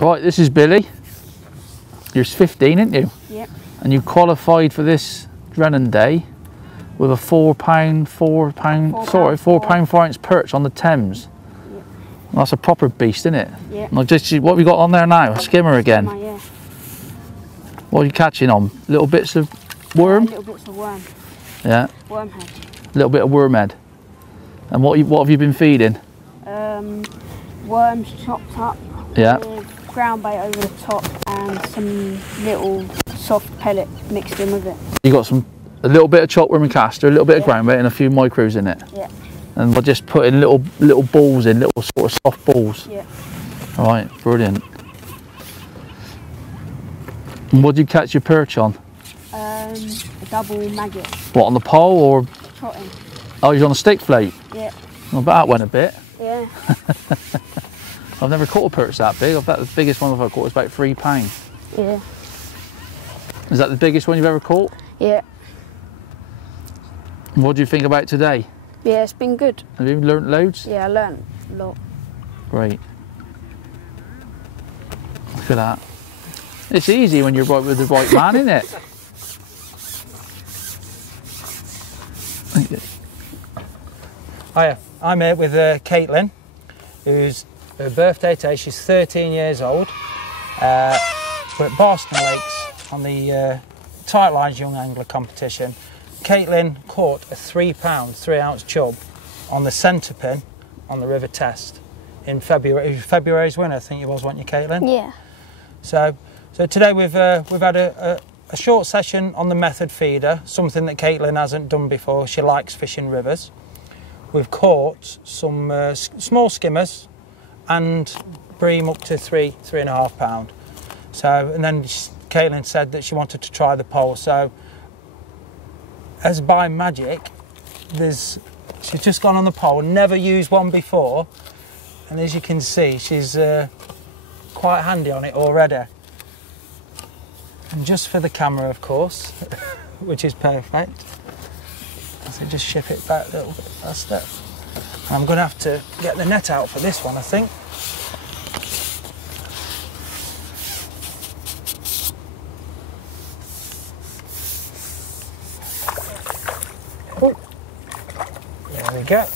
Right, this is Billy. You're 15, aren't you? Yep. And you qualified for this Drennan Day with a £4 4-ounce perch on the Thames. Yep. That's a proper beast, isn't it? Yeah. Now just what have we got on there now? A skimmer again. Yeah. What are you catching on? Little bits of worm? Little bits of worm. Yeah. Worm head. Little bit of worm head. And what have you been feeding? Worms chopped up. Yeah. With ground bait over the top and some little soft pellet mixed in with it. You got a little bit of chopped worm and castor, a little bit of ground bait and a few micros in it. Yeah. And we're just putting little balls in, little sort of soft balls. Yeah. All right, brilliant. And what did you catch your perch on? A double maggot. What, on the pole or? Trotting. Oh, you're on a stick float? Yeah. I bet that went a bit. Yeah. I've never caught a perch that big. I bet the biggest one I've ever caught was about £3. Yeah. Is that the biggest one you've ever caught? Yeah. And what do you think about today? Yeah, it's been good. Have you learnt loads? Yeah, I learned a lot. Great. Look at that. It's easy when you're right with the right man, isn't it? Hiya, I'm here with Caitlin, whose her birthday today. She's 13 years old. We're at Barston Lakes on the Tightlines Young Angler competition. Caitlin caught a £3, 3-ounce chub on the centre pin on the River Test in February. February's winner, I think it was, wasn't you, Caitlin? Yeah. So today we've had a short session on the method feeder, something that Caitlin hasn't done before. She likes fishing rivers. We've caught some small skimmers and bream up to 3.5 pound. So, and then Caitlin said that she wanted to try the pole. So, as by magic, she's just gone on the pole, never used one before, and as you can see, she's quite handy on it already. And just for the camera, of course, which is perfect. So just shift it back a little bit, that's that. And I'm going to have to get the net out for this one, I think. Oh, there we go.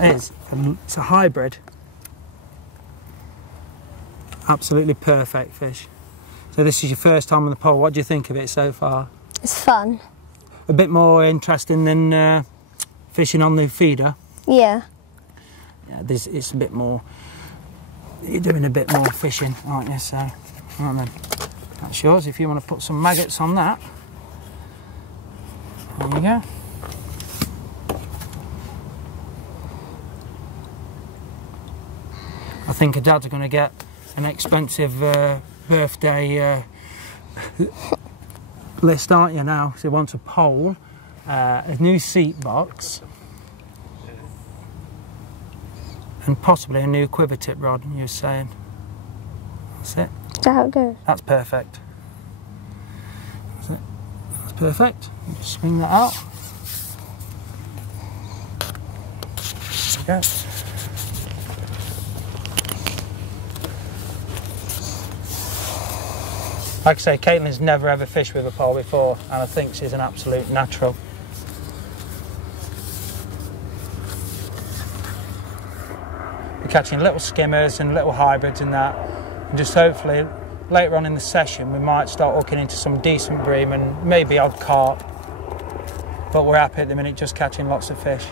It's a hybrid. Absolutely perfect fish. So this is your first time on the pole. What do you think of it so far? It's fun. A bit more interesting than fishing on the feeder? Yeah. Yeah, it's a bit more, you're doing a bit more fishing, aren't you? So, right then, that's yours if you want to put some maggots on that. There you go. I think her dad's going to get an expensive birthday list, aren't you now? So he wants a pole, a new seat box, and possibly a new quiver tip rod, you were saying. That's it. Is that how it goes? That's perfect. That's it. That's perfect. Just swing that out. There we go. Like I say, Caitlin's never ever fished with a pole before, and I think she's an absolute natural. We're catching little skimmers and little hybrids and that, and just hopefully later on in the session we might start hooking into some decent bream and maybe odd carp. But we're happy at the minute just catching lots of fish.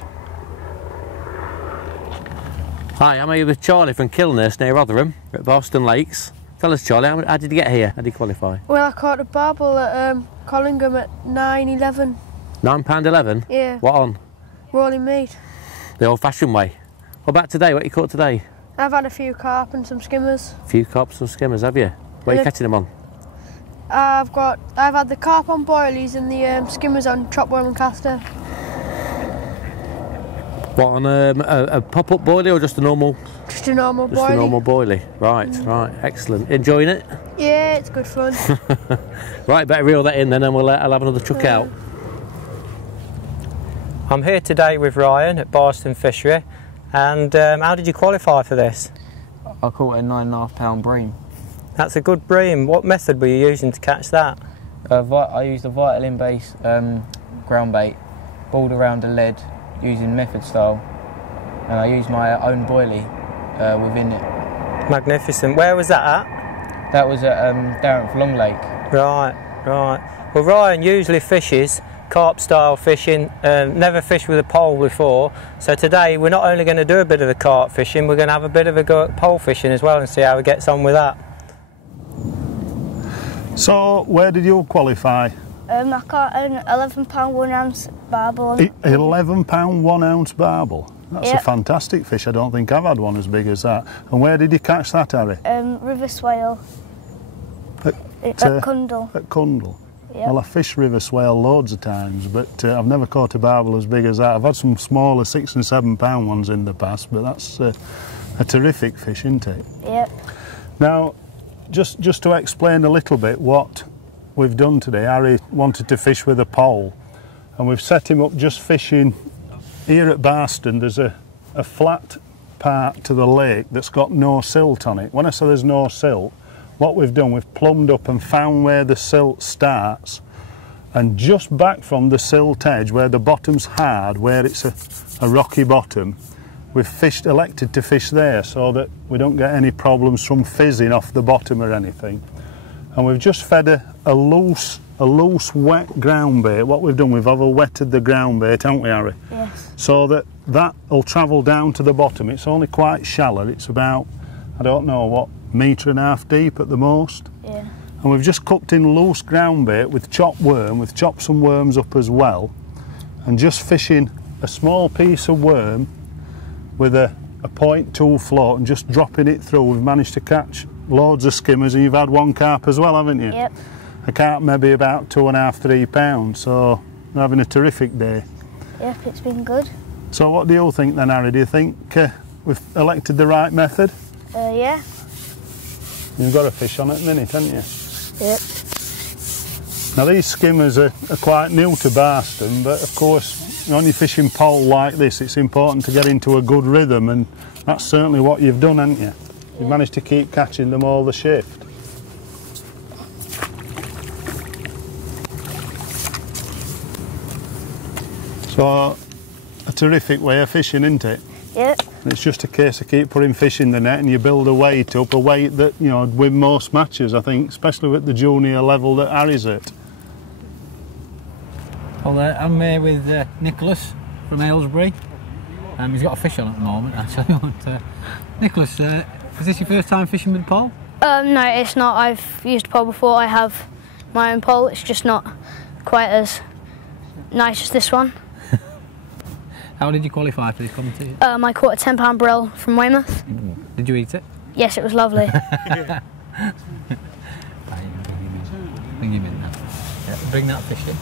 Hi, I'm here with Charlie from Kilnurse near Rotherham at Barston Lakes. Tell us, Charlie, how did you get here? How did you qualify? Well, I caught a barbel at Collingham at 9.11. £9.11? Yeah. What on? Rolling meat. The old-fashioned way. What about today? What you caught today? I've had a few carp and some skimmers. A few carps and skimmers, have you? Where are you catching them on? I've had the carp on boilies and the skimmers on chop worm and castor. What, on a pop-up boilie or just a normal? Just a normal boilie. Just a normal boilie. Right, right, excellent. Enjoying it? Yeah, it's good fun. Right, better reel that in then and I'll have another chuck out. I'm here today with Ryan at Barston Fishery. And how did you qualify for this? I caught a 9.5 pound bream. That's a good bream. What method were you using to catch that? I used a vitalin based ground bait, balled around a lead using method style, and I used my own boilie within it. Magnificent. Where was that at? That was at Darren Long Lake. Right, right. Well, Ryan usually fishes carp style fishing, never fished with a pole before, so today we're not only going to do a bit of the carp fishing, we're going to have a bit of a go at pole fishing as well and see how he gets on with that. So where did you qualify? I caught an 11 pound 1 ounce barbel. 11 pound 1 ounce barbel. That's Yep. a fantastic fish. I don't think I've had one as big as that. And where did you catch that, Harry? River swale At Cundle. At Cundle. Yep. Well, I fished river swale loads of times, but I've never caught a barbel as big as that. I've had some smaller 6 and 7 pound ones in the past, but that's a terrific fish, isn't it? Yep. Now, just to explain a little bit what we've done today, Harry wanted to fish with a pole, and we've set him up just fishing here at Barston. There's a flat part to the lake that's got no silt on it. When I say there's no silt, what we've done, we've plumbed up and found where the silt starts, and just back from the silt edge where the bottom's hard, where it's a rocky bottom, we've elected to fish there so that we don't get any problems from fizzing off the bottom or anything. And we've just fed a loose wet ground bait. What we've done, we've over-wetted the ground bait, haven't we, Harry? Yes. So that will travel down to the bottom. It's only quite shallow. It's about, I don't know, what, 1.5 meters deep at the most. Yeah. And we've just cooked in loose ground bait with chopped worm. We've chopped some worms up as well, and just fishing a small piece of worm with a 0.2 float and just dropping it through. We've managed to catch loads of skimmers, and you've had one carp as well, haven't you? Yep. A carp maybe about 2.5 to 3 pounds, so we're having a terrific day. Yep, it's been good. So what do you think then, Harry? Do you think we've elected the right method? Yeah. You've got a fish on at the minute, haven't you? Yep. Now these skimmers are quite new to Barston, but of course when you're fishing pole like this, it's important to get into a good rhythm, and that's certainly what you've done, haven't you? You've managed to keep catching them all the shift. So a terrific way of fishing, isn't it? Yep. And it's just a case of keep putting fish in the net, and you build a weight up, a weight that, you know, win most matches, I think, especially at the junior level that Harry's at. Well, I'm here with Nickolas from Aylesbury. He's got a fish on at the moment, actually. Nickolas, is this your first time fishing with a pole? No, it's not. I've used a pole before. I have my own pole. It's just not quite as nice as this one. How did you qualify for this competition? I caught a 10 pound brill from Weymouth. Did you eat it? Yes, it was lovely. Bring him in now. Yeah, bring that fish in.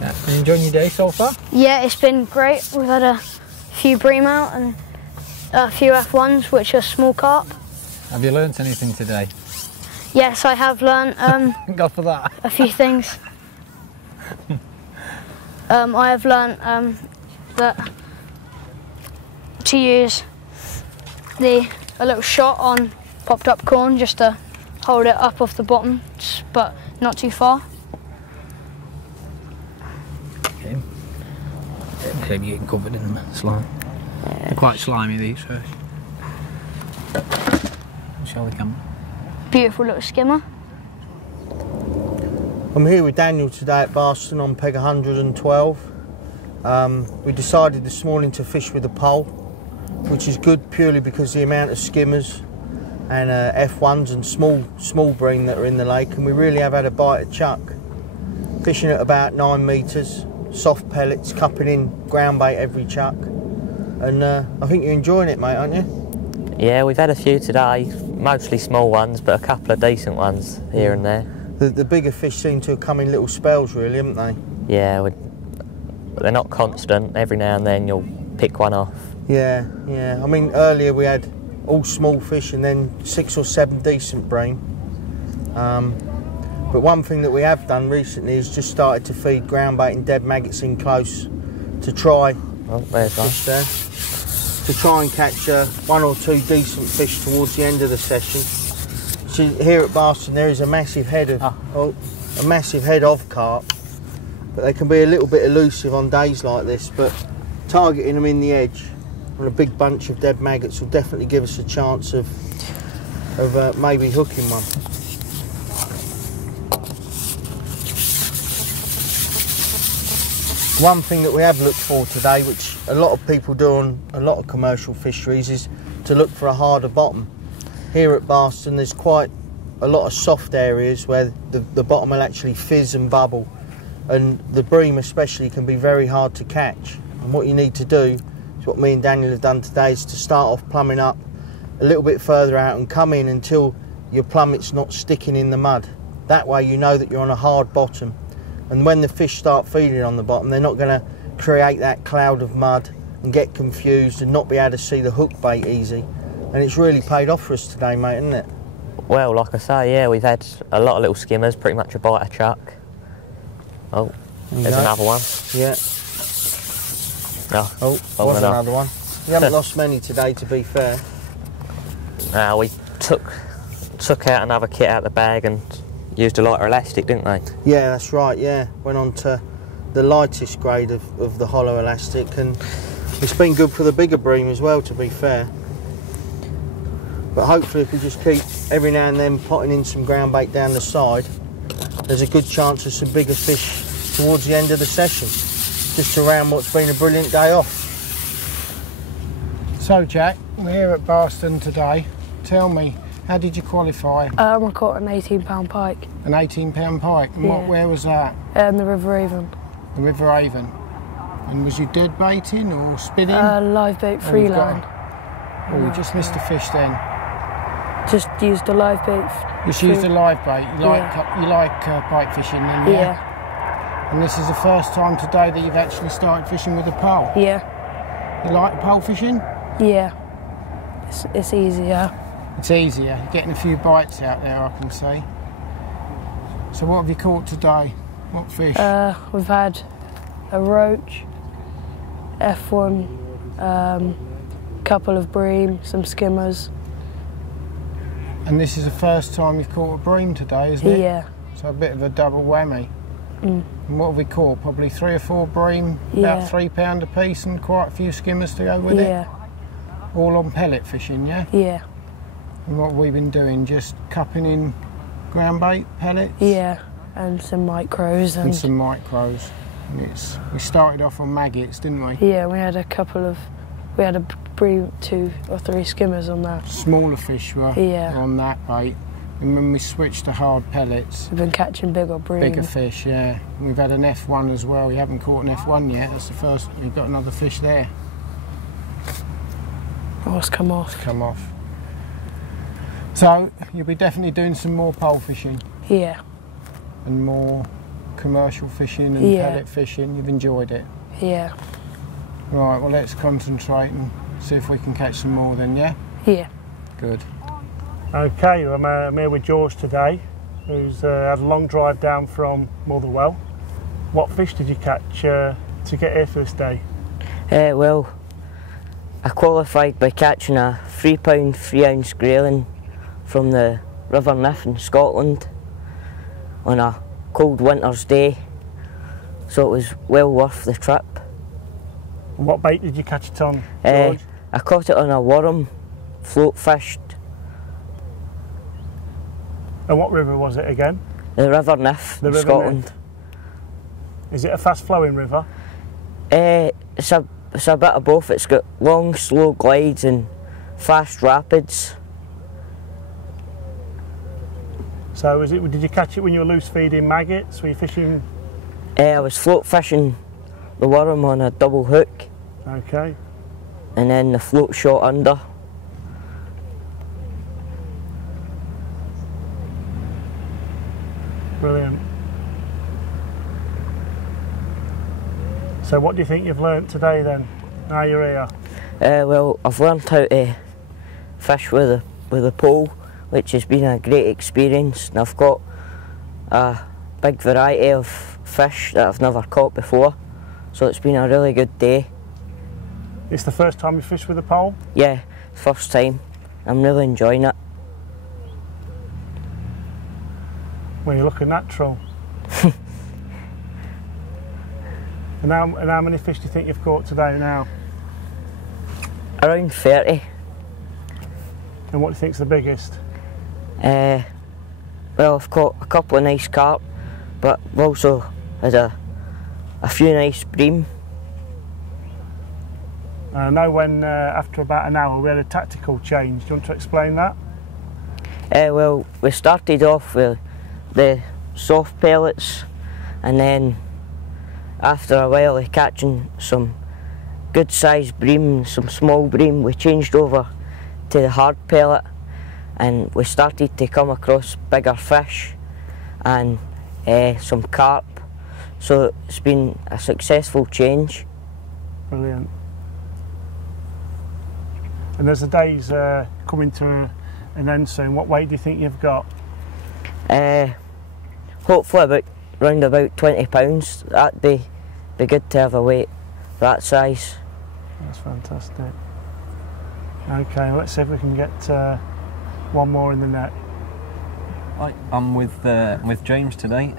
Yeah. Are you enjoying your day so far? Yeah, it's been great. We've had a few bream out and a few F1s, which are small carp. Have you learnt anything today? Yes, I have learnt Thank God for that. a few things. I have learnt that to use a little shot on popped up corn just to hold it up off the bottom, but not too far. Okay. Maybe getting covered in the slime. They're quite slimy, these fish. Show the camera. Beautiful little skimmer. I'm here with Daniel today at Barston on peg 112. We decided this morning to fish with a pole, which is good purely because of the amount of skimmers and F1s and small bream that are in the lake, and we really have had a bite at chuck. Fishing at about 9 metres, soft pellets, cupping in ground bait every chuck, and I think you're enjoying it, mate, aren't you? Yeah, we've had a few today, mostly small ones, but a couple of decent ones here and there. The bigger fish seem to have come in little spells, really, haven't they? Yeah, but they're not constant. Every now and then you'll pick one off. Yeah, yeah. I mean, earlier we had all small fish and then 6 or 7 decent bream. But one thing that we have done recently is just started to feed ground bait and dead maggots in close to try Oh, there's one. fish there. to try and catch one or two decent fish towards the end of the session. So here at Barston there is a massive head of carp, but they can be a little bit elusive on days like this, but targeting them in the edge on a big bunch of dead maggots will definitely give us a chance of maybe hooking one. One thing that we have looked for today, which a lot of people do on a lot of commercial fisheries, is to look for a harder bottom. Here at Barston there's quite a lot of soft areas where the bottom will actually fizz and bubble, and the bream especially can be very hard to catch. And what you need to do, is what me and Daniel have done today, is to start off plumbing up a little bit further out and come in until your plummet's not sticking in the mud. That way you know that you're on a hard bottom. And when the fish start feeding on the bottom, they're not going to create that cloud of mud and get confused and not be able to see the hook bait easy. And it's really paid off for us today, mate, isn't it? Well, like I say, yeah, we've had a lot of little skimmers, pretty much a bite a chuck. Oh, there's another one. Yeah. Oh, was another one. We haven't lost many today, to be fair. We took out another kit out of the bag and used a lighter elastic, didn't they? Yeah, that's right, yeah. Went on to the lightest grade of the hollow elastic, and it's been good for the bigger bream as well, to be fair. But hopefully if we just keep every now and then potting in some ground bait down the side, there's a good chance of some bigger fish towards the end of the session, just to round what's been a brilliant day off. So Jack, we're here at Barston today. Tell me, how did you qualify? I caught an 18-pound pike. An 18-pound pike? And Yeah. where was that? In the River Avon. The River Avon. And was you dead baiting or spinning? Live bait, free line. Oh, you just missed a fish then. Just used a live bait. Just used a live bait. You like pike fishing then, yeah? And this is the first time today that you've actually started fishing with a pole? Yeah. You like pole fishing? Yeah. It's easier. It's easier. You're getting a few bites out there, I can see. So what have you caught today? What fish? We've had a roach, F1, couple of bream, some skimmers. And this is the first time you've caught a bream today, isn't it? Yeah. So a bit of a double whammy. And what have we caught? Probably 3 or 4 bream, Yeah. about £3 a piece, and quite a few skimmers to go with it? Yeah. All on pellet fishing, yeah? Yeah. And what have we been doing? Just cupping in ground bait, pellets? Yeah. And some micros. And some micros. And we started off on maggots, didn't we? Yeah, we had a bream, 2 or 3 skimmers on that. Smaller fish were on that bait. And when we switched to hard pellets, We've been catching bigger bream. bigger fish, yeah. And we've had an F1 as well. We haven't caught an F1 yet. That's the first. We've got another fish there. Oh, it's come off. Come off. So you'll be definitely doing some more pole fishing Yeah. and more commercial fishing and Yeah. pellet fishing. You've enjoyed it. Yeah. Right. Well, let's concentrate and see if we can catch some more then. Yeah. Yeah. Good. Okay, I'm here with George today, who's had a long drive down from Motherwell. What fish did you catch to get here for this day? Well, I qualified by catching a 3-pound 3-ounce grayling from the River Nith in Scotland on a cold winter's day, so it was well worth the trip. What bait did you catch it on, George? I caught it on a worm, float fished. And what river was it again? The River Nith in Scotland. Is it a fast flowing river? It's a bit of both. It's got long, slow glides and fast rapids. So did you catch it when you were loose feeding maggots? Were you fishing? I was float fishing the worm on a double hook. Okay. And then the float shot under. Brilliant. So what do you think you've learnt today then, now you're here? Well, I've learned how to fish with a pole, which has been a great experience, and I've got a big variety of fish that I've never caught before, so it's been a really good day. It's the first time you fished with a pole? Yeah, first time. I'm really enjoying it. Well, you look natural. And how many fish do you think you've caught today now? Around 30. And what do you think's the biggest? Well, I've caught a couple of nice carp, but I've also had a few nice bream. I know when after about an hour we had a tactical change. Do you want to explain that? Well, we started off with the soft pellets, and then after a while of catching some good sized bream, some small bream, we changed over to the hard pellet, and we started to come across bigger fish and some carp. So it's been a successful change. Brilliant. And as the day's coming to an end soon, what weight do you think you've got? Hopefully around about 20 pounds. That'd be good to have a weight that size. That's fantastic. Okay, let's see if we can get one more in the net. Hi, I'm with James today.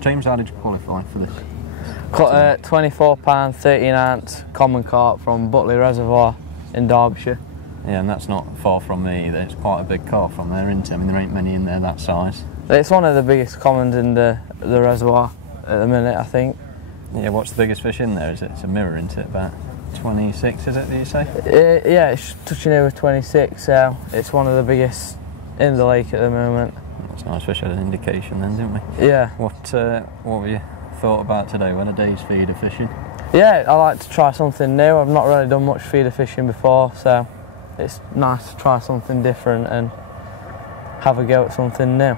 James, how did you qualify for this? Caught a £24 13 ounce common carp from Butley Reservoir in Derbyshire. Yeah, and that's not far from me either. It's quite a big carp from there, isn't it? I mean, there ain't many in there that size. It's one of the biggest commons in the reservoir at the minute, I think. Yeah, what's the biggest fish in there? Is it? It's a mirror, isn't it? About 26, is it, do you say? Yeah, it's touching over 26, so it's one of the biggest in the lake at the moment. That's a nice fish, had an indication then, didn't we? Yeah. What were you thought about today when a day's feeder fishing? Yeah, I like to try something new. I've not really done much feeder fishing before, so it's nice to try something different and have a go at something new.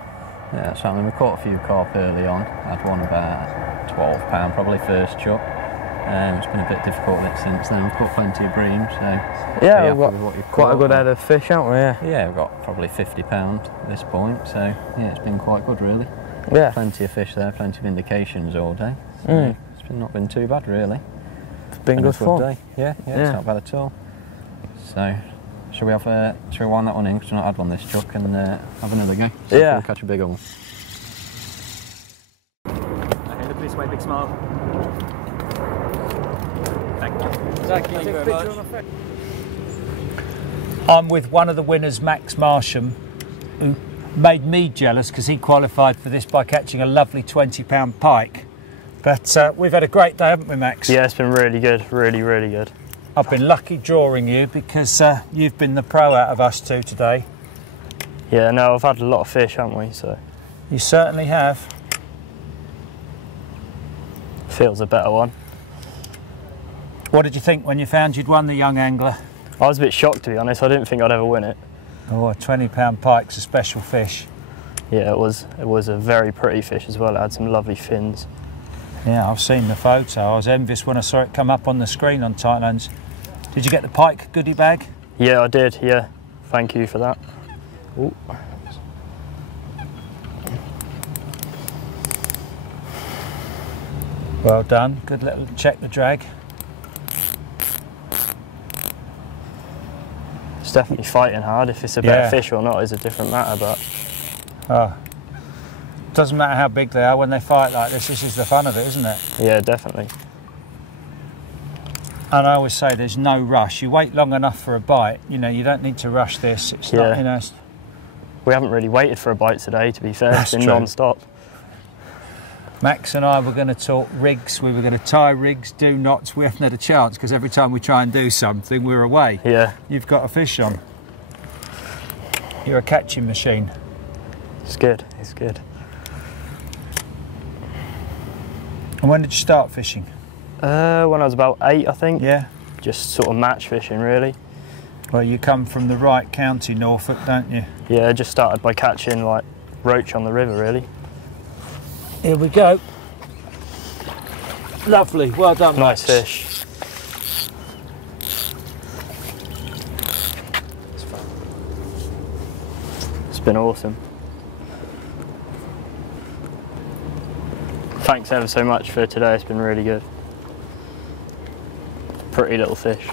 Yeah, so I mean, we caught a few carp early on. I had one about £12, probably first chuck. It's been a bit difficult since then. We've caught plenty of bream, so yeah, we've got quite a good head of fish, haven't we? Yeah, we've got probably £50 at this point, so yeah, it's been quite good really. Yeah. Plenty of fish there, plenty of indications all day. So it's not been too bad really. It's been good fun. Day. Yeah, it's not bad at all. So, shall we wind that one in, because we've not had one this chuck, and have another go? See if we'll catch a bigger one. Okay, look this way, big smile. Thank you. Thank you very much. I'm with one of the winners, Max Marsham, who made me jealous because he qualified for this by catching a lovely £20 pike. But we've had a great day, haven't we, Max? Yeah, it's been really good, really, really good. I've been lucky drawing you because you've been the pro out of us two today. Yeah, no, I've had a lot of fish, haven't we? So you certainly have. Feels a better one. What did you think when you found you'd won the Young Angler? I was a bit shocked, to be honest. I didn't think I'd ever win it. Oh, a £20 pike's a special fish. Yeah, it was a very pretty fish as well. It had some lovely fins. Yeah, I've seen the photo. I was envious when I saw it come up on the screen on Tightlines. Did you get the pike goodie bag? Yeah, I did, yeah. Thank you for that. Ooh. Well done. Good little check the drag. It's definitely fighting hard. If it's a better fish or not is a different matter, but... Doesn't matter how big they are, when they fight like this is the fun of it, isn't it? Yeah, definitely. And I always say there's no rush. You wait long enough for a bite. You know, you don't need to rush this. It's not, you know... We haven't really waited for a bite today, to be fair. That's it's been non-stop. Max and I were going to talk rigs. We were going to tie rigs, do knots. We haven't had a chance because every time we try and do something, we're away. Yeah. You've got a fish on. You're a catching machine. It's good. It's good. And when did you start fishing? When I was about 8, I think. Yeah. Just sort of match fishing, really. Well, you come from the right county, Norfolk, don't you? Yeah, I just started by catching like roach on the river, really. Here we go. Lovely, well done, Nice Max. fish. It's been awesome. Thanks ever so much for today, it's been really good. pretty little fish.